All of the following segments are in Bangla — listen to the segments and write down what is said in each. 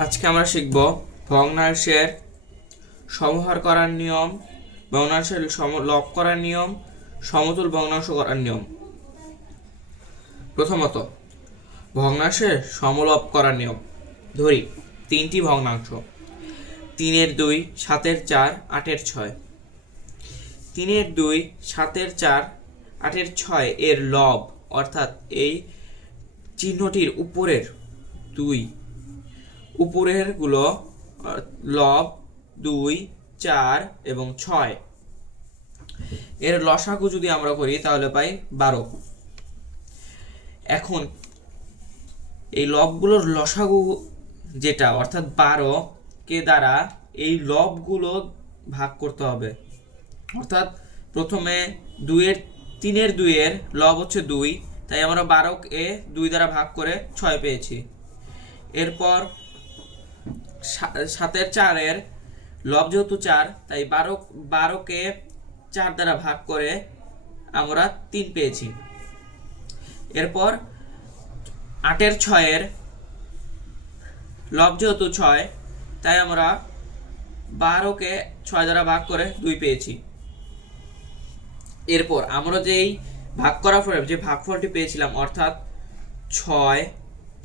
আজকে আমরা শিখব ভগ্নাংশের সমহার করার নিয়ম, ভগ্নাংশের লব করার নিয়ম, সমতুল ভগ্নাংশ করার নিয়ম। প্রথমত ভগ্নাংশের সমলব করার নিয়ম। ধরি তিনটি ভগ্নাংশ 3-এর 2, 7-এর 4, 8-এর 6। 3-এর 2, 7-এর 4, 8-এর 6 এর লব অর্থাৎ এই চিহ্নটির উপরের গুলো লব 2, 4 এবং 6 এর লসাগু যদি আমরা করি তাহলে পাই 12। এখন এই লবগুলোর লসাগু যেটা অর্থাৎ 12 কে দ্বারা এই লবগুলো ভাগ করতে হবে। অর্থাৎ প্রথমে 3-এর 2 এর লব হচ্ছে 2, তাই আমরা 12 কে 2 দ্বারা ভাগ করে 6 পেয়েছি। এরপর 7-এর 4 এর লব যেহেতু 4, তাই 12 কে 4 দ্বারা ভাগ করে আমরা 3 পেয়েছি। এরপর 8-এর 6 এর লব যেহেতু 6, তাই আমরা 12 কে 6 দ্বারা ভাগ করে 2 পেয়েছি। এরপর আমরা যেই ভাগ করার পরে যে ভাগফলটি পেয়েছিলাম অর্থাৎ 6,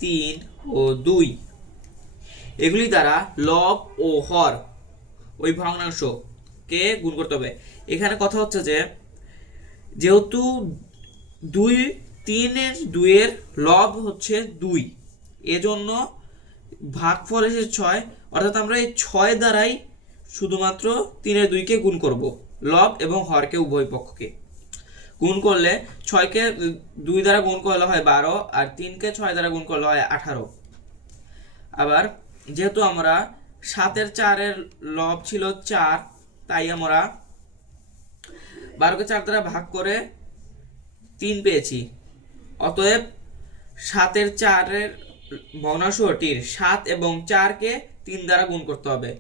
3 ও 2, এগুলি দ্বারা লব ও হর ওই ভগ্নাংশকে গুণ করতে হবে। এখানে কথা হচ্ছে যে যেহেতু 3-এর 2 এর লব হচ্ছে 2, এজন্য ভাগফল এসেছে 6, অর্থাৎ আমরা এই 6 দ্বারাই শুধুমাত্র 3-এর 2 কে গুণ করব। লব এবং হরকে উভয় পক্ষকে গুণ করলে 6 কে 2 দ্বারা গুণ করলে হয় 12, আর 3 কে 6 দ্বারা গুণ করলে হয় 18। আবার যেহেতু আমরা 7-এর 4 এর লব ছিল 4, তাই আমরা 12 কে 4 দ্বারা ভাগ করে 3 পেয়েছি। অতএব 7-এর 4 এর ভগ্নাংশটির 7 এবং 4 কে 3 দ্বারা গুণ করতে হবে।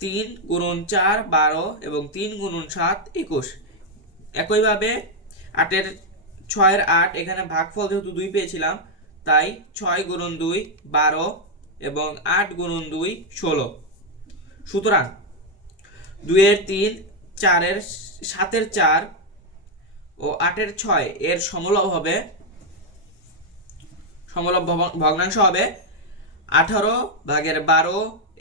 3 গুণন 4 12 এবং 3 গুণন 7 21। একইভাবে 6-এর 8, এখানে ভাগফল যেহেতু 2 পেয়েছিলাম, তাই 6 গুণন 2 12 এবং 8 গুণন 2 16। সুতরাং 2-এর 3, 7-এর 4 ও 8-এর 6 এর সমলব ভগ্নাংশ হবে 18/12,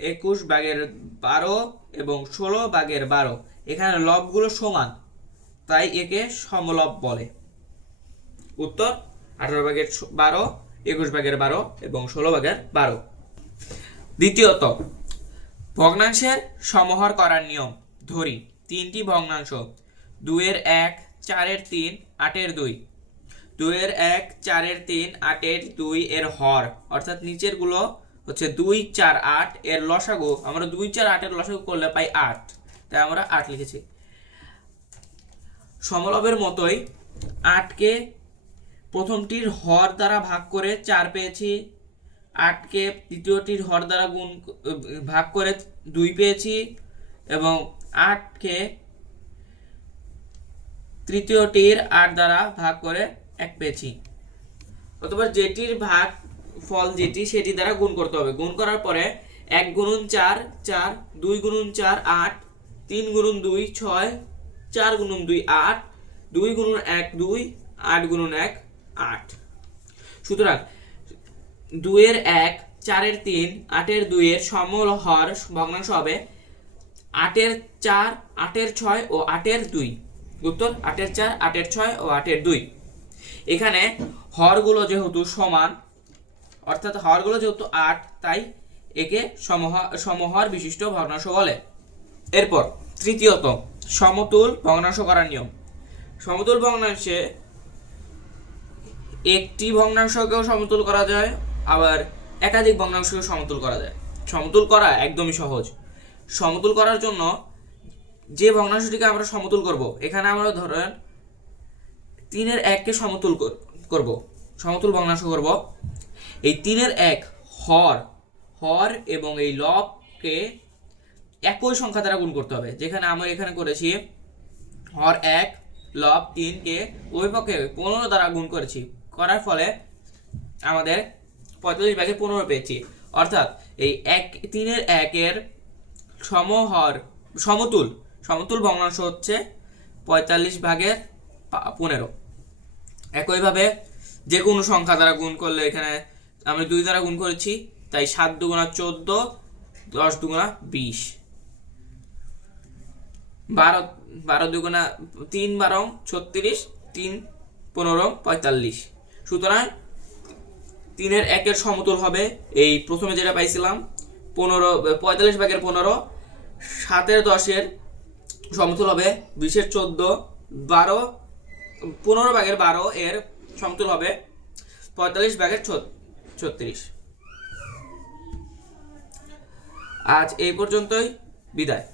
21/12 এবং 16/12। এখানে লবগুলো সমান, তাই একে সমলব বলে। উত্তর 18/12, 21/12 এবং 16/12। দ্বিতীয়ত ভগ্নাংশের সমহর করার নিয়ম। ধরি তিনটি ভগ্নাংশ 2-এর 1, 4-এর 3, 8-এর 2। 2-এর 1, 4-এর 3, 8-এর 2 এর হর অর্থাৎ নিচের গুলো হচ্ছে 2, 4, 8 এর লসাগু আমরা 2, 4, 8 এর লসাগু করলে পাই 8, তাই আমরা 8 লিখেছি। সমলবের মতোই 8 কে প্রথমটির হর দ্বারা ভাগ করে 4 পেয়েছি, 8 কে দ্বিতীয়টির হর দ্বারা ভাগ করে 2 পেয়েছি এবং 8 কে তৃতীয়টির 8 দ্বারা ভাগ করে 1 পেয়েছি। অথবা যেটির ভাগ ফল যেটি সেটি দ্বারা গুণ করতে হবে। গুণ করার পরে 1 গুণন 4 4, 2 গুণন 4 8, 3 গুণন 2 6, 4 গুণন 2 8, 2 গুণন 1 2, 8 গুণন 1 8। সুতরাং 2-এর 1, 4-এর 3, 8-এর 2 এর সমহর ভগ্নাংশ হবে 8-এর 4, 8-এর 6 ও 8-এর 2। উত্তর 8-এর 4, 8-এর 6 ও 8-এর 2। এখানে হরগুলো যেহেতু সমান, অর্থাৎ হরগুলো যেহেতু 8, তাই একে সমহর বিশিষ্ট ভগ্নাংশ বলে। এরপর তৃতীয়ত সমতুল ভগ্নাংশ করার নিয়ম। সমতুল ভগ্নাংশে একটি ভগ্নাংশকেও সমতুল করা যায়, আবার একাধিক ভগ্নাংশকেও সমতুল করা যায়। সমতুল করা একদমই সহজ। সমতুল করার জন্য যে ভগ্নাংশটিকে আমরা সমতুল করব, এখানে আমরা ধরেন 3-এর 1 কে সমতুল করব, সমতুল ভগ্নাংশ করব। এই 3-এর 1 হর এবং এই লবকে একই সংখ্যা দ্বারা গুণ করতে হবে। যেখানে আমরা এখানে করেছি হর 1 লব 3 কে উভয় পক্ষে 15 দ্বারা গুণ করেছি, করার ফলে আমাদের 45/15 পেয়েছি। অর্থাৎ এই 3-এর 1-এর সমহর সমতুল ভগ্নাংশ হচ্ছে 45/15। একইভাবে যে কোনো সংখ্যা দ্বারা গুণ করলে, এখানে আমি 2 দ্বারা গুণ করেছি, তাই 7 দুগুণা 14, 10 দুগুণা 20, 12 দুগুণা 3 12 36, 3 15 45। সুতরাং 3-এর 1-এর সমতুল হবে এই প্রথমে যেটা পাইছিলাম 45/15, 7-এর 10-এর সমতুল হবে 20-এর 14, 15/12 এর সমতুল হবে 45/36। আজ এই পর্যন্তই, বিদায়।